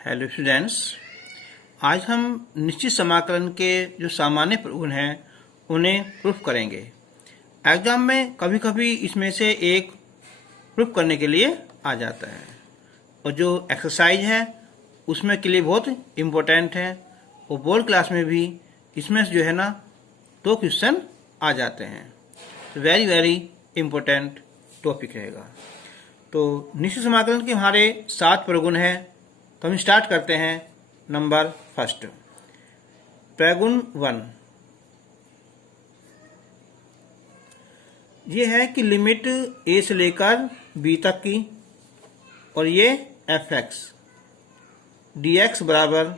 Hello students, आज हम निश्चित समाकलन के जो सामान्य प्रगुण हैं उन्हें प्रूफ करेंगे। एग्जाम में कभी कभी इसमें से एक प्रूफ करने के लिए आ जाता है और जो एक्सरसाइज है उसमें के लिए बहुत इम्पोर्टेंट है और बोर्ड क्लास में भी इसमें से जो है ना 2 क्वेश्चन आ जाते हैं। तो वेरी वेरी इम्पोर्टेंट टॉपिक रहेगा। तो निश्चित समाकलन के हमारे 7 प्रगुण हैं। तो हम स्टार्ट करते हैं। नंबर फर्स्ट, प्रगुण 1 ये है कि लिमिट a से लेकर b तक की और ये fx dx बराबर,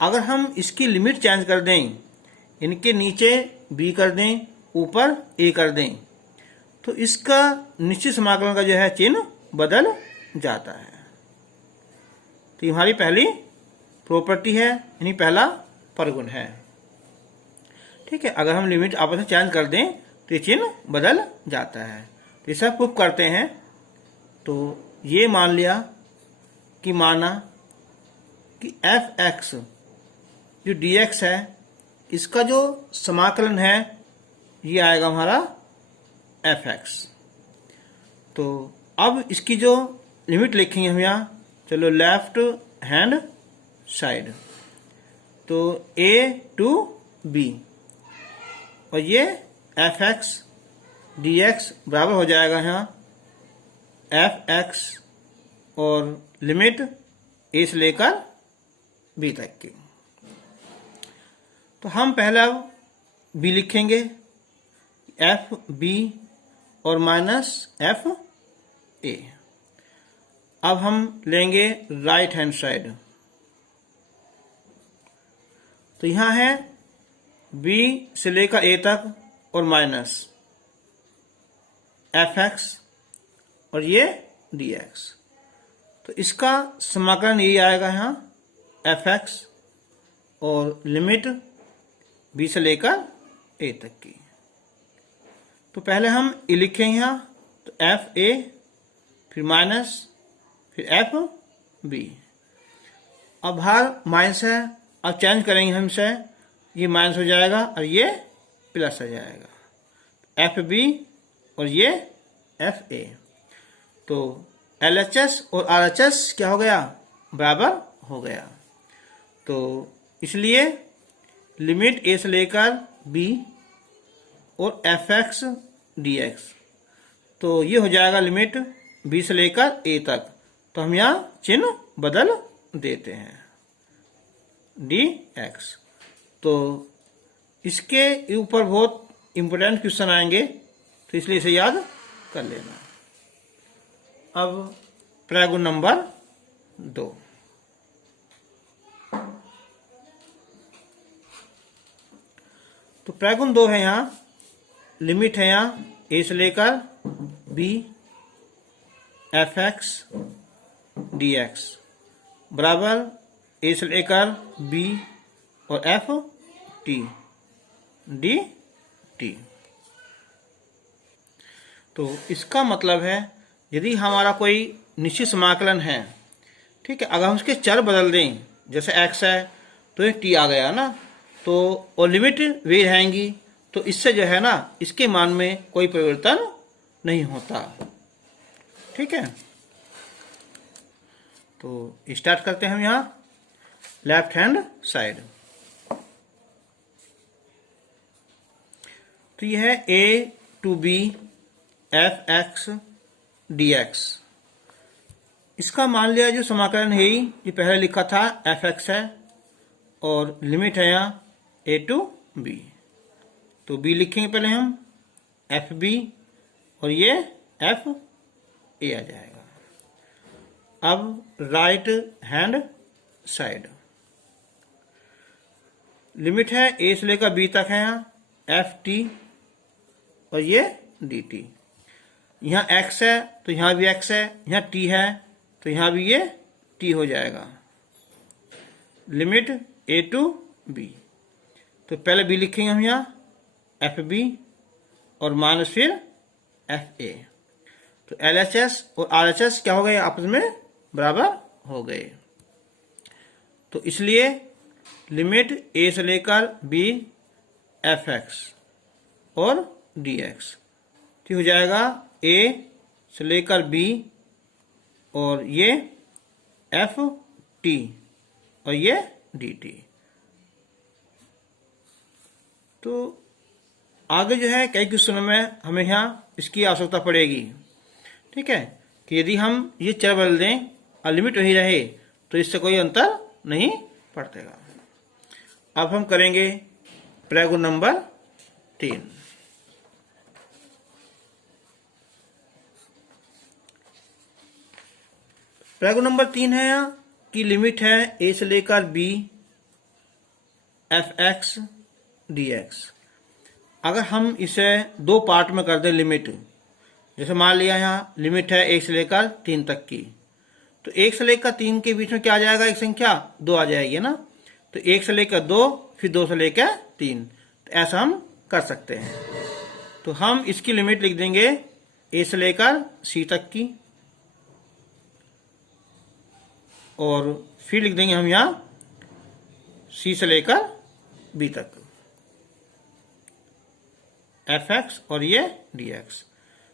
अगर हम इसकी लिमिट चेंज कर दें, इनके नीचे b कर दें, ऊपर a कर दें, तो इसका निश्चित समाकलन का जो है चिन्ह बदल जाता है। तो हमारी पहली प्रॉपर्टी है, यानी पहला प्रगुण है। ठीक है, अगर हम लिमिट आपस में चेंज कर दें तो ये चिन्ह बदल जाता है। तो इसे प्रूफ करते हैं। तो ये मान लिया कि माना कि fx जो dx है इसका जो समाकलन है ये आएगा हमारा fx। तो अब इसकी जो लिमिट लिखेंगे हम यहाँ, चलो लेफ्ट हैंड साइड, तो a टू b और ये fx dx बराबर हो जाएगा यहाँ fx और लिमिट a से लेकर b तक की। तो हम पहला b लिखेंगे, f b और माइनस f a। अब हम लेंगे राइट हैंड साइड, तो यहां है b से लेकर a तक और माइनस fx और ये dx। तो इसका समाकलन यही आएगा यहाँ fx और लिमिट b से लेकर a तक की। तो पहले हम a लिखेंगे यहाँ, तो f a फिर माइनस फिर एफ बी। अब बाहर माइनस है, अब चेंज करेंगे हम इसे, ये माइनस हो जाएगा और ये प्लस हो जाएगा, एफ बी और ये एफ ए। तो एल एच एस और आर एच एस क्या हो गया, बराबर हो गया। तो इसलिए लिमिट ए से लेकर बी और एफ एक्स डी एक्स, तो ये हो जाएगा लिमिट बी से लेकर ए तक। तो हम यहाँ चिन्ह बदल देते हैं डी एक्स। तो इसके ऊपर बहुत इंपॉर्टेंट क्वेश्चन आएंगे, तो इसलिए इसे याद कर लेना। अब प्रगुण नंबर 2, तो प्रगुण 2 है, यहाँ लिमिट है यहाँ ए से लेकर बी एफ एक्स dx बराबर a से लेकर b और f t dt। तो इसका मतलब है यदि हमारा कोई निश्चित समाकलन है, ठीक है, अगर हम उसके चर बदल दें, जैसे x है तो एक t आ गया ना, तो और लिमिट वे रहेंगी, तो इससे जो है ना इसके मान में कोई परिवर्तन नहीं होता। ठीक है, तो स्टार्ट करते हैं हम यहाँ लेफ्ट हैंड साइड। तो यह है a to b f x d x. इसका मान लिया जो समाकलन है ये पहले लिखा था एफ एक्स है और लिमिट है यहाँ a टू b। तो b लिखेंगे पहले हम एफ बी और ये एफ ए आ जाएगा। अब राइट हैंड साइड, लिमिट है a से लेकर b तक है यहाँ एफ टी और ये डी टी। यहाँ x है तो यहाँ भी x है, यहाँ t है तो यहाँ भी ये t हो जाएगा, लिमिट a टू b। तो पहले b लिखेंगे हम यहाँ एफ बी और माइनस फिर एफ ए। तो एल एच एस और आर एच एस क्या हो गए, आपस में बराबर हो गए। तो इसलिए लिमिट a से लेकर b fx और dx तो हो जाएगा a से लेकर b और ये ft और ये dt। तो आगे जो है कई क्वेश्चनों में हमें यहाँ इसकी आवश्यकता पड़ेगी, ठीक है, कि यदि हम ये चर बदल दें और लिमिट वही रहे तो इससे कोई अंतर नहीं पड़ेगा। अब हम करेंगे प्रयोग नंबर 3। प्रयोग नंबर 3 है यहाँ कि लिमिट है a से लेकर b fx dx। अगर हम इसे दो पार्ट में कर दें लिमिट, जैसे मान लिया यहाँ लिमिट है 1 से लेकर 3 तक की, तो 1 से लेकर 3 के बीच में क्या आ जाएगा, एक संख्या 2 आ जाएगी ना। तो 1 से लेकर 2 फिर 2 से लेकर 3, तो ऐसा हम कर सकते हैं। तो हम इसकी लिमिट लिख देंगे a से लेकर c तक की और फिर लिख देंगे हम यहाँ c से लेकर b तक fx और ये dx।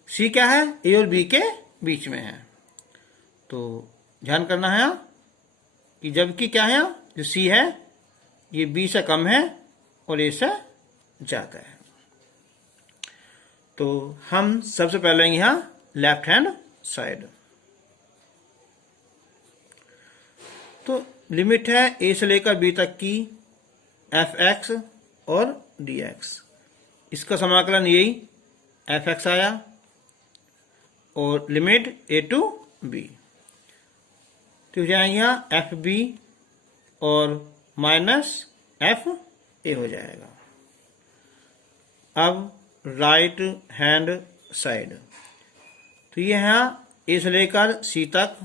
c क्या है, a और b के बीच में है, तो ध्यान करना है कि जबकि क्या है जो c है ये b से कम है और a से ज्यादा है। तो हम सबसे पहले लेंगे यहाँ लेफ्ट हैंड साइड। तो लिमिट है a से लेकर b तक की fx और dx। इसका समाकलन यही fx आया और लिमिट a टू b, तो जाएंगे यहाँ fb और माइनस fa हो जाएगा। अब राइट हैंड साइड, तो ये यहाँ a से लेकर c तक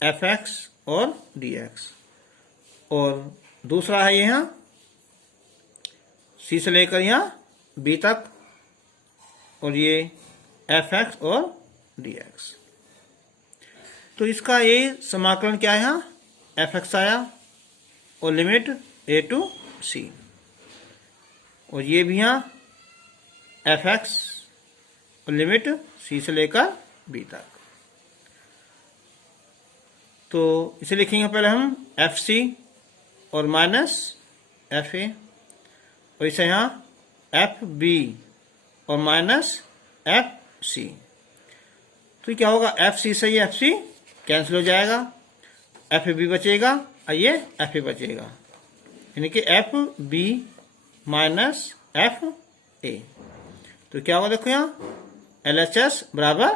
fx और dx और दूसरा है यहाँ c से लेकर यहाँ b तक और ये fx और dx। तो इसका ये समाकलन क्या है, यहाँ fx आया और लिमिट a टू c और ये भी यहाँ fx और लिमिट c से लेकर b तक। तो इसे लिखेंगे पहले हम fc और माइनस fa और इसे यहाँ fb और माइनस fc। तो क्या होगा, fc से ये fc कैंसिल हो जाएगा, fb बचेगा और ये fa बचेगा, यानी कि fb माइनस fa। तो क्या होगा, देखो यहाँ LHS बराबर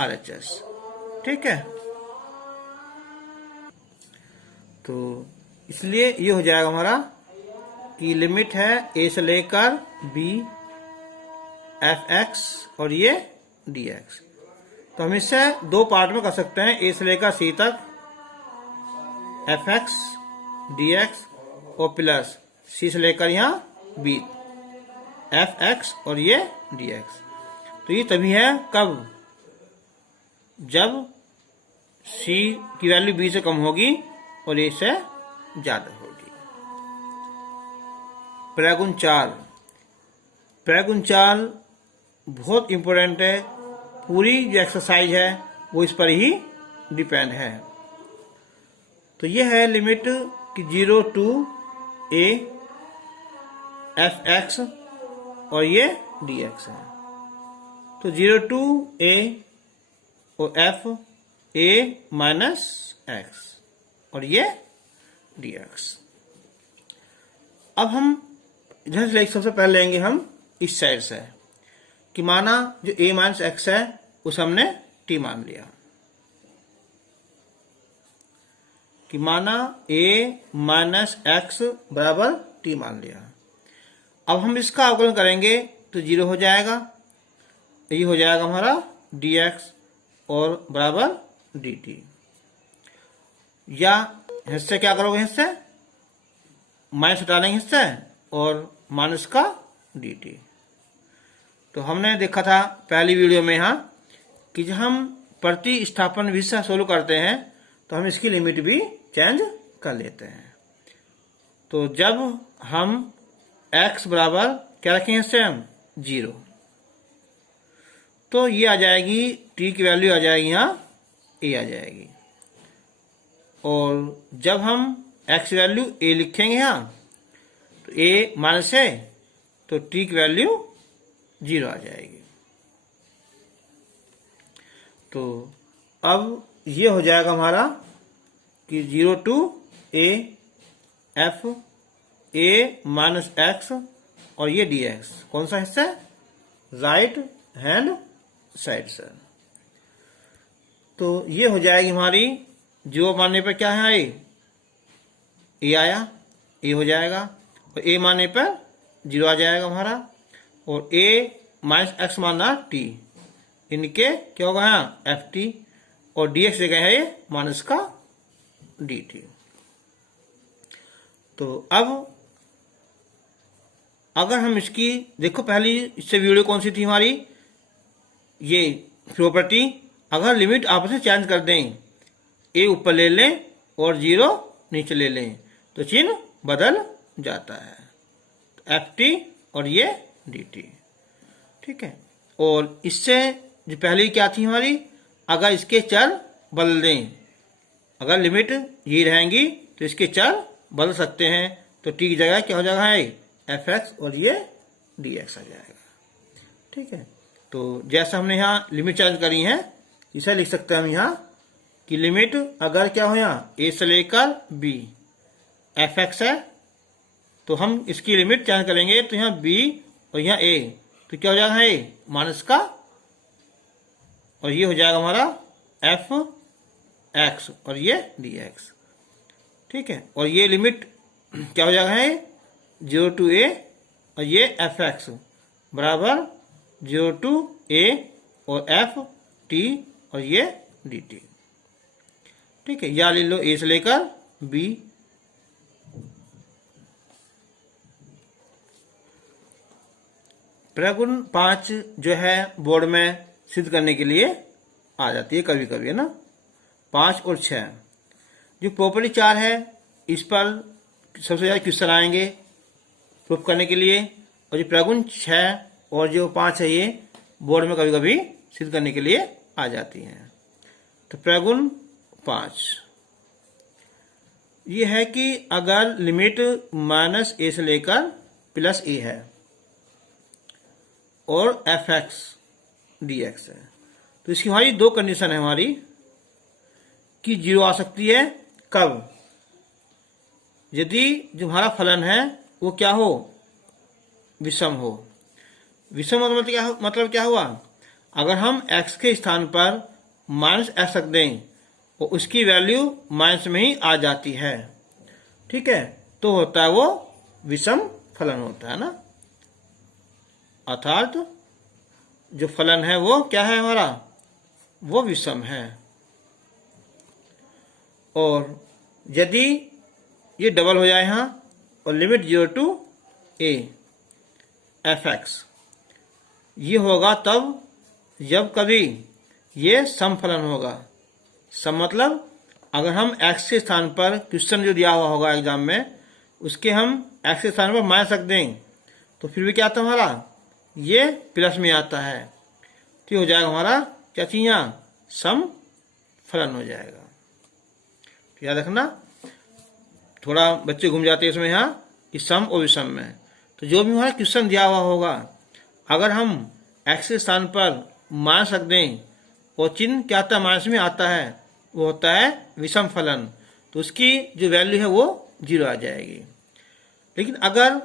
RHS, ठीक है। तो इसलिए ये हो जाएगा हमारा कि लिमिट है a से लेकर b fx और ये dx। तो हम इसे दो पार्ट में कर सकते हैं, a से लेकर c तक fx dx और प्लस c से लेकर यहाँ b fx और ये dx। तो ये तभी है कब, जब c की वैल्यू b से कम होगी और a से ज्यादा होगी। प्रयोग 4। प्रयोग 4 बहुत इंपॉर्टेंट है, पूरी जो एक्सरसाइज है वो इस पर ही डिपेंड है। तो ये है लिमिट कि 0 टू a fx और ये dx है। तो 0 टू a और f a माइनस x और ये dx। अब हम इधर से सबसे पहले लेंगे हम इस साइड से कि माना जो a माइनस एक्स है उसे हमने t मान लिया, कि माना a माइनस एक्स बराबर t मान लिया। अब हम इसका अवकलन करेंगे तो 0 हो जाएगा, ये हो जाएगा हमारा dx और बराबर dt। या हिस्से क्या करोगे, हिस्से माइनस हटा लेंगे हिस्से और माइनस का dt। तो हमने देखा था पहली वीडियो में यहाँ कि जब हम प्रतिस्थापन विधि से सोल्व करते हैं तो हम इसकी लिमिट भी चेंज कर लेते हैं। तो जब हम x बराबर क्या रखेंगे इससे हम 0, तो ये आ जाएगी t की वैल्यू आ जाएगी यहाँ a आ जाएगी। और जब हम x वैल्यू a लिखेंगे यहाँ तो a माइनस है तो t की वैल्यू 0 आ जाएगी। तो अब ये हो जाएगा हमारा कि 0 to a f a minus x और ये dx कौन सा हिस्सा है, राइट हैंड साइड से। तो ये हो जाएगी हमारी 0 मानने पर क्या है a आया, a हो जाएगा, और a मानने पर 0 आ जाएगा हमारा, और a माइनस एक्स मानना t, इनके क्या होगा यहाँ एफ टी, और dx जगह है ये माइनस का dt। तो अब अगर हम इसकी देखो, पहली इससे वीडियो कौन सी थी हमारी, ये प्रॉपर्टी, अगर लिमिट आपस में चेंज कर दें, a ऊपर ले लें और 0 नीचे ले लें तो चिन्ह बदल जाता है, तो एफ टी और ये डी टी। ठीक है, और इससे जो पहली क्या थी हमारी, अगर इसके चर बदल दें, अगर लिमिट ये रहेंगी तो इसके चर बदल सकते हैं, तो टी की जगह क्या हो जाएगा है एफ एक्स और ये डी एक्स आ जाएगा। ठीक है, तो जैसा हमने यहाँ लिमिट चेंज करी है, इसे लिख सकते हैं हम यहाँ कि लिमिट अगर क्या हो यहाँ ए से लेकर बी एफ एक्स है, तो हम इसकी लिमिट चेंज करेंगे, तो यहाँ बी और यहाँ ए, तो क्या हो जाएगा है माइनस का, और ये हो जाएगा हमारा एफ एक्स और ये डी एक्स। ठीक है, और ये लिमिट क्या हो जाएगा है 0 टू a और ये एफ एक्स बराबर 0 टू a और एफ टी और ये डी टी। ठीक है, या ले लो a से लेकर b। प्रगुण 5 जो है बोर्ड में सिद्ध करने के लिए आ जाती है कभी कभी, है ना। 5 और 6 जो प्रॉपर्टी 4 है, इस पर सबसे ज़्यादा क्वेश्चन आएंगे प्रूफ करने के लिए, और जो प्रगुण 6 और जो 5 है ये बोर्ड में कभी कभी सिद्ध करने के लिए आ जाती हैं। तो प्रगुण 5 ये है कि अगर लिमिट माइनस ए से लेकर प्लस ए है और एफ एक्स डी एक्स है, तो इसकी हमारी दो कंडीशन है हमारी कि 0 आ सकती है, कब, यदि जो हमारा फलन है वो क्या हो, विषम हो। विषम मतलब क्या हुआ, अगर हम x के स्थान पर माइनस एक्स रख दें और उसकी वैल्यू माइनस में ही आ जाती है, ठीक है, तो होता है वो विषम फलन होता है ना। अर्थात जो फलन है वो क्या है हमारा, वो विषम है। और यदि ये डबल हो जाए यहाँ और limit 0 to a f x, ये होगा तब जब कभी ये सम फलन होगा। सम मतलब अगर हम x के स्थान पर क्वेश्चन जो दिया हुआ होगा एग्जाम में, उसके हम x के स्थान पर माइनस रख दें तो फिर भी क्या आता है हमारा, ये प्लस में आता है, तो हो जाएगा हमारा क्या चाहिए यहाँ, सम फलन हो जाएगा। तो याद रखना, थोड़ा बच्चे घूम जाते हैं इसमें यहाँ कि सम और विषम में। तो जो भी हमारा क्वेश्चन दिया हुआ होगा, अगर हम x के स्थान पर माइनस रख दें और चिन्ह क्या आता है, माइनस में आता है, वो होता है विषम फलन, तो उसकी जो वैल्यू है वो 0 आ जाएगी। लेकिन अगर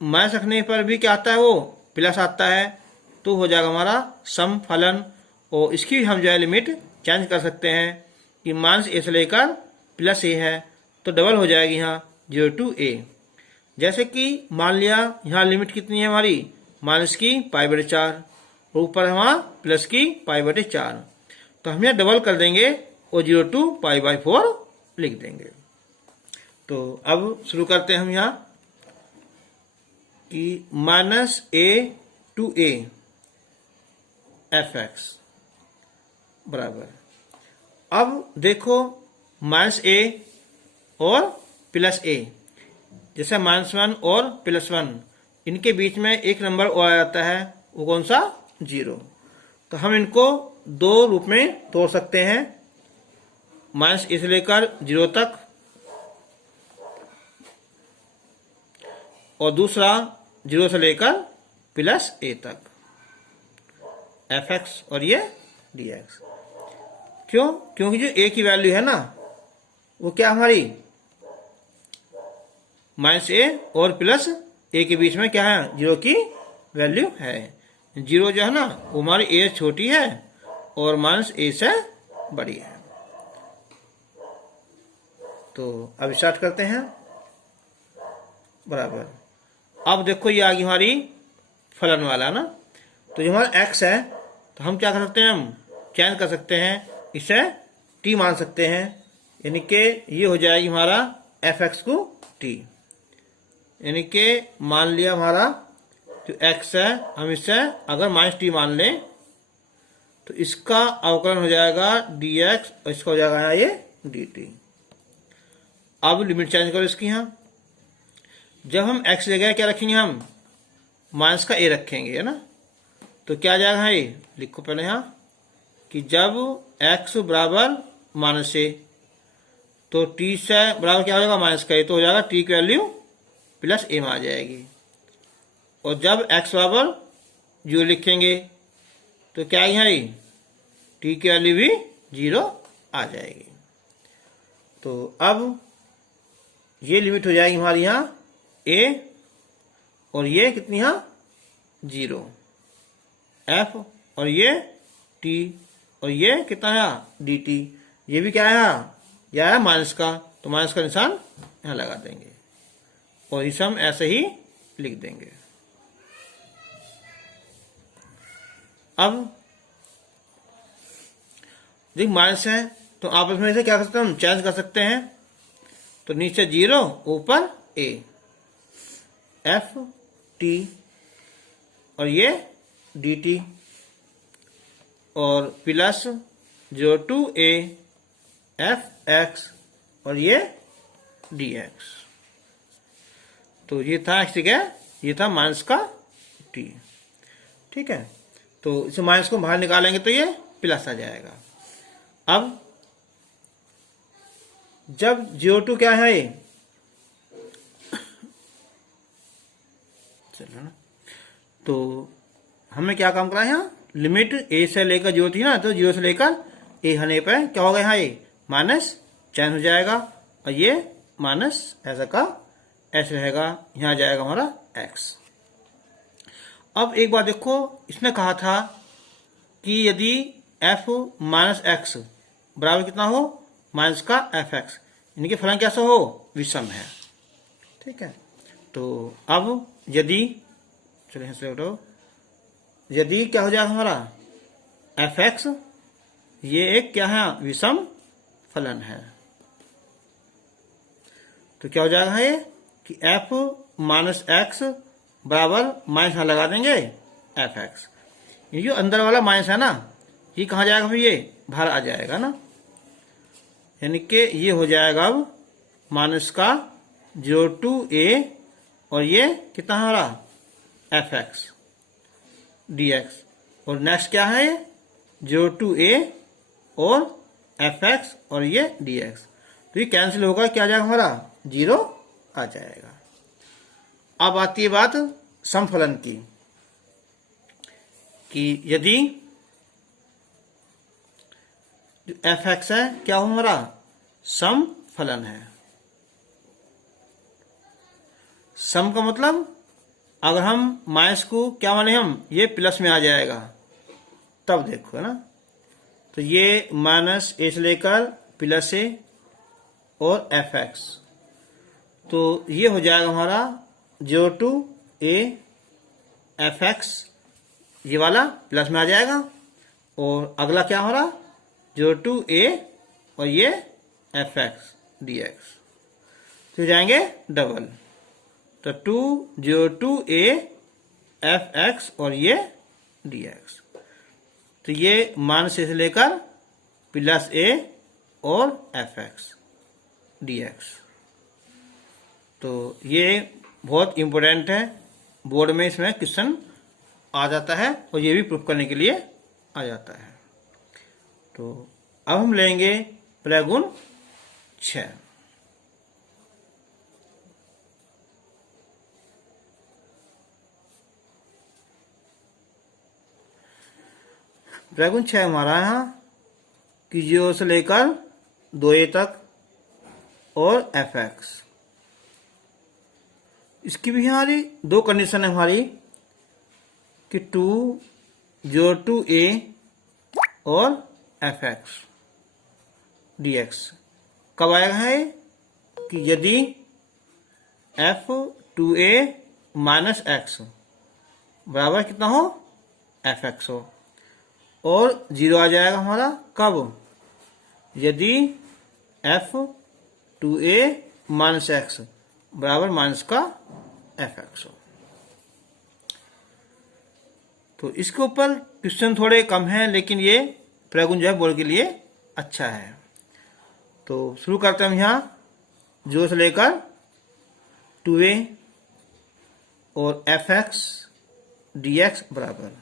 माइनस रखने पर भी क्या आता है, वो प्लस आता है, तो हो जाएगा हमारा सम फलन। और इसकी हम जो है लिमिट चेंज कर सकते हैं कि माइनस ए से लेकर प्लस ए है, तो डबल हो जाएगी यहाँ 0 टू a। जैसे कि मान लिया यहाँ लिमिट कितनी है हमारी, माइनस की π/4 और ऊपर हमारा प्लस की π/4, तो हम यहाँ डबल कर देंगे और 0 टू π/4 लिख देंगे। तो अब शुरू करते हैं हम यहाँ कि minus a to a f x बराबर, अब देखो माइनस a और प्लस ए, जैसे -1 और +1 इनके बीच में एक नंबर और आ जाता है, वो कौन सा? 0। तो हम इनको दो रूप में तोड़ सकते हैं, -a से लेकर 0 तक और दूसरा 0 से लेकर +a तक, fx और ये dx। क्यों? क्योंकि जो a की वैल्यू है ना वो क्या हमारी -a और +a के बीच में क्या है? 0 की वैल्यू है। 0 जो है ना वो हमारी a छोटी है और -a से बड़ी है। तो अब स्टार्ट करते हैं। बराबर, अब देखो ये आ गई हमारी फलन वाला ना, तो जो हमारा x है तो हम क्या कर सकते हैं? हम चेंज कर सकते हैं, इसे t मान सकते हैं, यानी कि ये हो जाएगी हमारा fx को t, यानी कि मान लिया हमारा जो x है हम इसे अगर -t मान लें तो इसका अवकलन हो जाएगा dx और इसका हो जाएगा ये dt। अब लिमिट चेंज करो इसकी। यहाँ जब हम x जगह क्या रखेंगे? हम माइनस का a रखेंगे, है ना, तो क्या आ जाएगा? ये लिखो पहले यहाँ कि जब x बराबर -a तो t से बराबर क्या हो जाएगा? माइनस का a, तो हो जाएगा t की वैल्यू +a में आ जाएगी। और जब x बराबर 0 लिखेंगे तो क्या है? यहाँ t की वैल्यू भी 0 आ जाएगी। तो अब ये लिमिट हो जाएगी हमारी यहाँ a और ये कितनी? यहाँ 0 f और ये t और ये कितना है? dt। ये भी क्या है? यह है माइनस का, तो माइनस का निशान यहाँ लगा देंगे और इसे हम ऐसे ही लिख देंगे। अब देख माइनस है तो आपस में इसे क्या कर सकते हैं? हम चेंज कर सकते हैं। तो नीचे 0 ऊपर a, f t और ये dt और प्लस 0 to a fx और ये dx। तो ये था x जगह, ये था माइनस का t। ठीक है, तो इसे माइनस को बाहर निकालेंगे तो ये प्लस आ जाएगा। अब जब 0 to क्या है? चलो ना, तो हमें क्या काम करा है? यहाँ लिमिट a से लेकर 0 थी ना, तो 0 से लेकर a होने पर क्या होगा? यहाँ ये माइनस चेंज हो जाएगा और ये माइनस ऐसा का ऐसे रहेगा, यहाँ आ जाएगा हमारा x। अब एक बार देखो, इसने कहा था कि यदि f -x बराबर कितना हो? माइनस का fx, यानी कि फलन कैसा हो? विषम है। ठीक है, तो अब यदि चलिए यहाँ से उठो, यदि क्या हो जाएगा हमारा fx, ये एक क्या है? विषम फलन है। तो क्या हो जाएगा ये कि f -x बराबर माइनस यहाँ लगा देंगे fx, ये जो अंदर वाला माइनस है ना ये कहाँ जाएगा? फिर ये बाहर आ जाएगा ना, यानी कि ये हो जाएगा अब माइनस का 0 to a और ये कितना हमारा fx dx और नेक्स्ट क्या है? 0 to a और fx और ये dx, तो ये कैंसिल होगा, क्या आ जाएगा हमारा? 0 आ जाएगा। अब आती है बात समफलन की, कि यदि fx है क्या हो? हमारा समफलन है। सम का मतलब अगर हम माइनस को क्या माने? हम ये प्लस में आ जाएगा, तब देखो, है ना, तो ये -a से लेकर +a और fx, तो ये हो जाएगा हमारा 0 to a fx, ये वाला प्लस में आ जाएगा, और अगला क्या हो रहा? 0 to a और ये fx dx, तो जाएंगे डबल, तो 0 to a fx और ये dx, तो ये -a से लेकर +a और fx dx। तो ये बहुत इम्पोर्टेंट है, बोर्ड में इसमें क्वेश्चन आ जाता है और ये भी प्रूफ करने के लिए आ जाता है। तो अब हम लेंगे प्रगुण 6। प्रगुण 6 हमारा यहाँ कि 0 से लेकर 2a तक और fx। इसकी भी हमारी दो कंडीशन है हमारी कि 2 0 to a और fx dx कब आएगा है कि यदि f 2a माइनस एक्स बराबर कितना हो fx हो, और 0 आ जाएगा हमारा कब, यदि f 2a माइनस एक्स बराबर माइनस का fx हो। तो इसके ऊपर क्वेश्चन थोड़े कम हैं, लेकिन ये प्रगुण जो है बोर्ड के लिए अच्छा है। तो शुरू करते हैं हम यहाँ 0 से लेकर 2a और fx dx बराबर।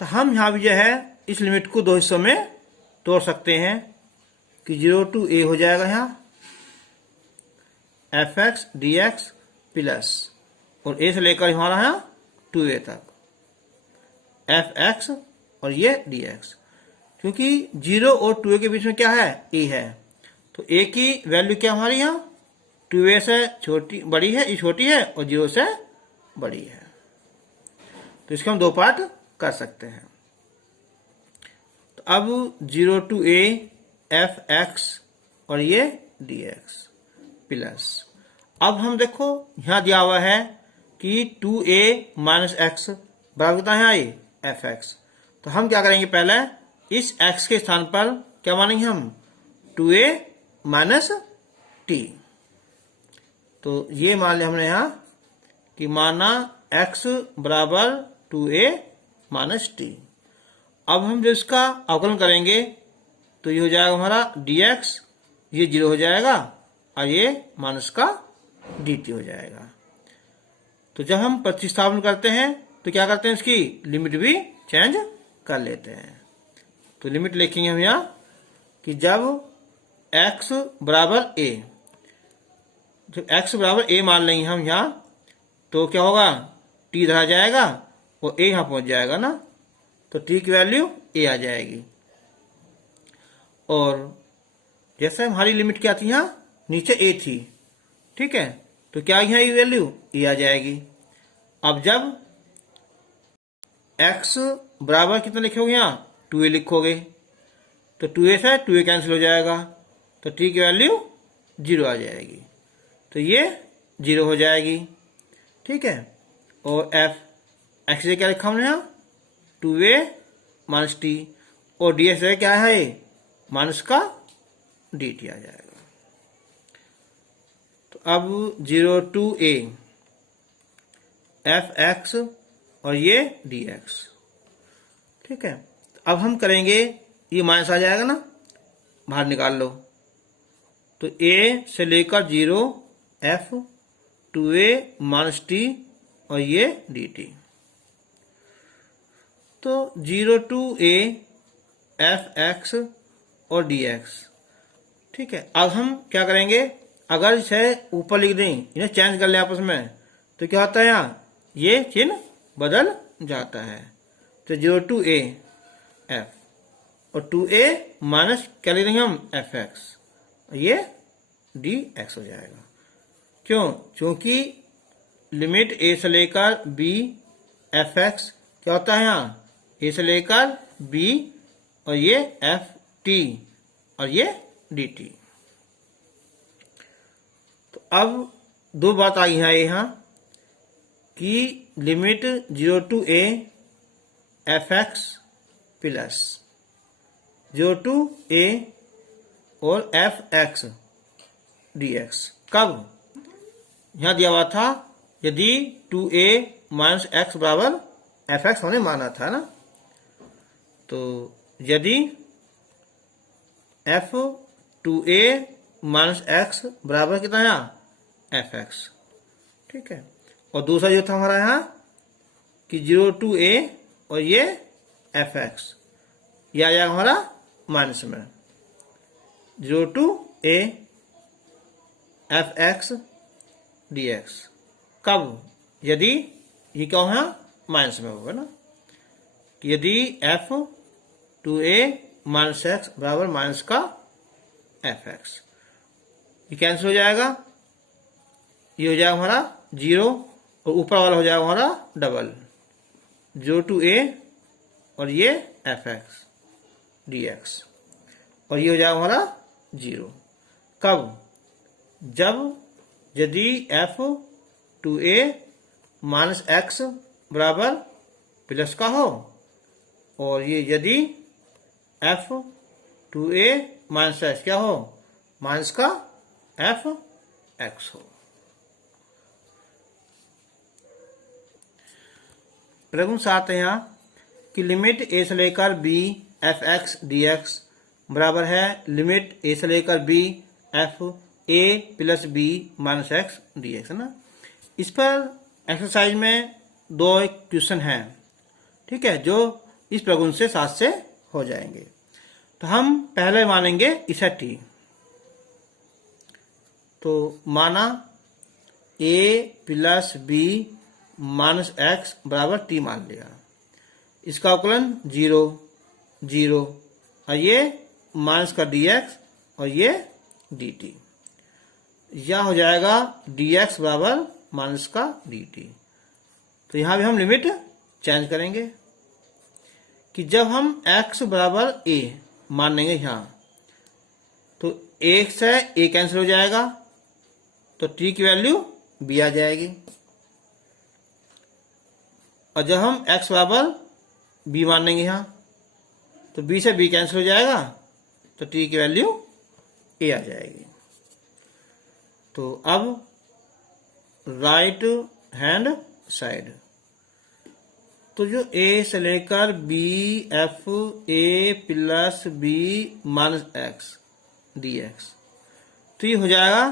तो हम यहाँ भी जो है इस लिमिट को दो हिस्सों में तोड़ सकते हैं कि 0 to a हो जाएगा यहाँ fx dx प्लस, और a से लेकर हमारा यहाँ 2a तक fx और ये dx, क्योंकि 0 और 2a के बीच में क्या है, a है। तो a की वैल्यू क्या हमारी यहाँ 2a से छोटी बड़ी है, ये छोटी है, और 0 से बड़ी है। तो इसके हम दो पार्ट कर सकते हैं। तो अब 0 to a fx और ये dx प्लस, अब हम देखो यहाँ दिया हुआ है कि 2a माइनस एक्स बराबर कितना है ये fx। तो हम क्या करेंगे, पहले इस x के स्थान पर क्या मानेंगे हम 2a माइनस टी। तो ये मान लिया हमने यहाँ कि माना x बराबर 2a माइनस टी। अब हम जो इसका अवकलन करेंगे तो ये हो जाएगा हमारा dx, ये 0 हो जाएगा और ये माइनस का dt हो जाएगा। तो जब हम प्रतिस्थापन करते हैं तो क्या करते हैं, इसकी लिमिट भी चेंज कर लेते हैं। तो लिमिट लिखेंगे हम यहाँ कि जब x बराबर a, जब x बराबर a मान लेंगे हम यहाँ, तो क्या होगा t धरा जाएगा और a यहाँ पहुंच जाएगा ना, तो t की वैल्यू a आ जाएगी। और जैसे हमारी लिमिट क्या थी, यहाँ नीचे a थी, ठीक है, तो क्या यहाँ ये वैल्यू a आ जाएगी। अब जब x बराबर कितना लिखोगे, यहाँ 2a लिखोगे, तो 2a से 2a कैंसिल हो जाएगा, तो t की वैल्यू 0 आ जाएगी, तो ये 0 हो जाएगी, ठीक है। और x से क्या लिखा हमने यहाँ 2a माइनस टी, और ds से क्या है माइनस का dt आ जाएगा। तो अब 0 to a fx और ये dx, ठीक है। अब हम करेंगे, ये माइनस आ जाएगा ना, बाहर निकाल लो, तो a से लेकर 0 f 2a माइनस टी और ये dt। तो 0 to a fx और dx, ठीक है। अब हम क्या करेंगे, अगर इसे ऊपर लिख दें, इन्हें चेंज कर ले आपस में, तो क्या होता है, यहाँ ये चिन्ह बदल जाता है। तो 0 to a f और 2a माइनस क्या लिख देंगे हम fx, ये dx हो जाएगा। क्यों, क्योंकि लिमिट a से लेकर b fx क्या होता है, यहाँ a से लेकर b और ये ft और ये dt। तो अब दो बात आई है यहाँ कि limit 0 to a fx plus 0 to a और fx dx कब, यहाँ दिया हुआ था यदि 2a माइनस एक्स बराबर fx हमने माना था ना, तो यदि f 2a माइनस एक्स बराबर कितना है एफ एक्स। ठीक है, और दूसरा जो था हमारा यहाँ कि 0 to a और ये एफ एक्स, ये आ जाएगा हमारा माइनस में 0 to a f x d x. कब? यदि ये क्या है माइनस में होगा ना, कि यदि एफ टू ए माइनस एक्स बराबर माइनस का एफ एक्स, ये कैंसिल हो जाएगा, ये हो जाएगा हमारा 0 और ऊपर वाला हो जाएगा हमारा डबल 0 to a और ये एफ एक्स डी एक्स, और ये हो जाएगा हमारा 0। कब? जब यदि एफ टू ए माइनस एक्स बराबर प्लस का हो, और ये यदि एफ टू ए माइनस एक्स क्या हो, माइनस का एफ एक्स हो। प्रगुण 7 है यहाँ कि लिमिट ए से लेकर b f x d x बराबर है लिमिट ए से लेकर b f a plus b minus x d x, है ना। इस पर एक्सरसाइज में 2 क्वेश्चन हैं, ठीक है, जो इस प्रगुण से 7 से हो जाएंगे। तो हम पहले मानेंगे इसे टी। तो माना ए प्लस बी माइनस एक्स बराबर टी मान लिया, इसका अवकलन 0 0 और ये माइनस का डी एक्स और ये डी टी, यह हो जाएगा डी एक्स बराबर माइनस का डी टी। तो यहां भी हम लिमिट चेंज करेंगे कि जब हम x बराबर a मान लेंगे यहां, तो एक से a कैंसिल हो जाएगा, तो t की वैल्यू b आ जाएगी, और जब हम x बराबर b मान लेंगे यहां, तो b से b कैंसिल हो जाएगा, तो t की वैल्यू a आ जाएगी। तो अब राइट हैंड साइड, तो जो a से लेकर b f a plus b minus x d x, तो ये हो जाएगा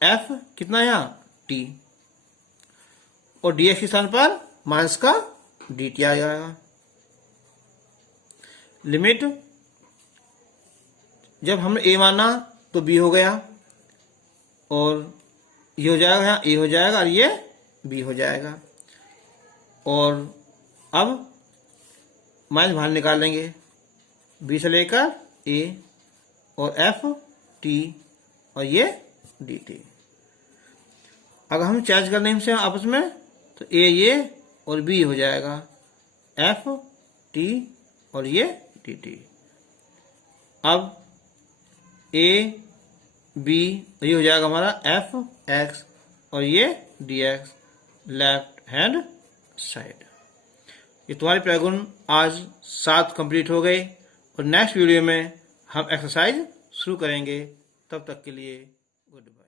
f कितना यहाँ t, और dx के स्थान पर माइनस का dt आ जाएगा। लिमिट जब हमने a माना तो b हो गया, और ये हो जाएगा यहाँ a हो जाएगा और ये b हो जाएगा, और अब माइनस बाहर निकाल लेंगे b से लेकर a और f t और ये dt। अगर हम चेंज कर लें इनसे आपस में, तो a ये और b हो जाएगा f t और ये dt। अब a b ये हो जाएगा हमारा f x और ये dx लेफ्ट हैंड साइड। ये तुम्हारे प्रगुण आज 7 कंप्लीट हो गए, और नेक्स्ट वीडियो में हम एक्सरसाइज शुरू करेंगे। तब तक के लिए गुड बाय।